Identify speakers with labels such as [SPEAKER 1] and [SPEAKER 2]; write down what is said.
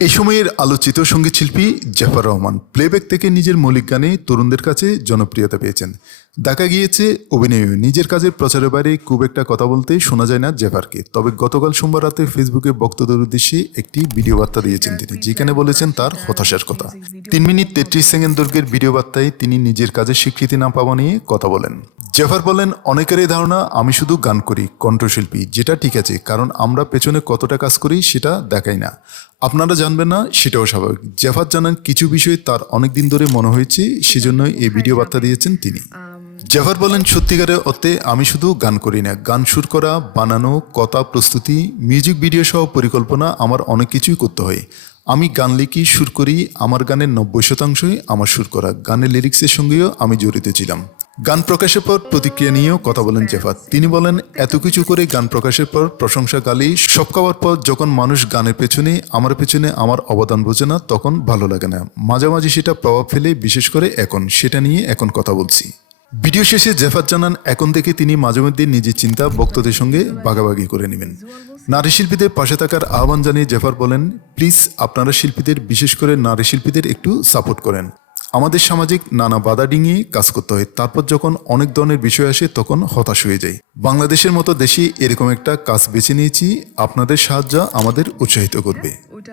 [SPEAKER 1] এই সময়ের আলোচিত সংগীত শিল্পী জাফর রহমান প্লেব্যাক থেকে নিজের মৌলিক গানে তরুণদের কাছে জনপ্রিয়তা পেয়েছেন। দেখা গিয়েছে অভিনয় নিজের কাজের প্রচারের বাইরে খুব একটা কথা বলতে শোনা যায় না জেফারকে। তবে গতকাল সোমবার রাতে ফেসবুকে বক্তব্যের উদ্দেশ্যে একটি ভিডিও বার্তা দিয়েছেন তিনি, যেখানে বলেছেন তার হতাশার কথা। তিন মিনিট তেত্রিশ সেকেন্ড দৈর্ঘ্যের ভিডিও বার্তায় তিনি নিজের কাজের স্বীকৃতি না পাওয়া নিয়ে কথা বলেন। জেফার বলেন অনেকেরই ধারণা, আমি শুধু গান করি, কণ্ঠশিল্পী, যেটা ঠিক আছে, কারণ আমরা পেছনে কতটা কাজ করি, সেটা দেখাই না। আপনারা জানবেন না, সেটাও স্বাভাবিক। জেফার জানান, কিছু বিষয় তার অনেক দিন ধরে মনে হয়েছে, সেজন্যই এই ভিডিও বার্তা দিয়েছেন তিনি। জাফার বলেন সত্যিকারের অর্থে আমি শুধু গান করি না, গান সুর করা, বানানো, কথা, প্রস্তুতি, মিউজিক ভিডিও সহ পরিকল্পনা আমার অনেক কিছুই করতে হয়। আমি গান লিখি, সুর করি, আমার গানের নব্বই শতাংশই আমার সুর করা। গানের লিরিক্সের সঙ্গেও আমি জড়িত ছিলাম। গান প্রকাশের পর প্রতিক্রিয়া নিয়েও কথা বলেন জেফাত। তিনি বলেন, এত কিছু করে গান প্রকাশের পর প্রশংসা গালি, সব খাওয়ার পর যখন মানুষ গানের পেছনে, আমার পেছনে আমার অবদান বোঝে না, তখন ভালো লাগে না। মাঝামাঝি সেটা প্রভাব ফেলে, বিশেষ করে এখন। সেটা নিয়ে এখন কথা বলছি। ভিডিও শেষে জেফাত জানান, এখন থেকে তিনি মাঝে মধ্যে নিজের চিন্তা বক্তাদের সঙ্গে ভাগাভাগি করে নেবেন। নারী শিল্পীদের পাশে থাকার আহ্বান জানিয়ে জেফার বলেন, প্লিজ আপনারা শিল্পীদের, বিশেষ করে নারী শিল্পীদের একটু সাপোর্ট করেন। আমাদের সামাজিক নানা বাধা ডিঙিয়ে কাজ করতে হয়। তারপর যখন অনেক ধরনের বিষয় আসে, তখন হতাশ হয়ে যায় বাংলাদেশের মতো দেশে এরকম একটা কাজ বেছে নিয়েছি, আপনাদের সাহায্য আমাদের উৎসাহিত করবে।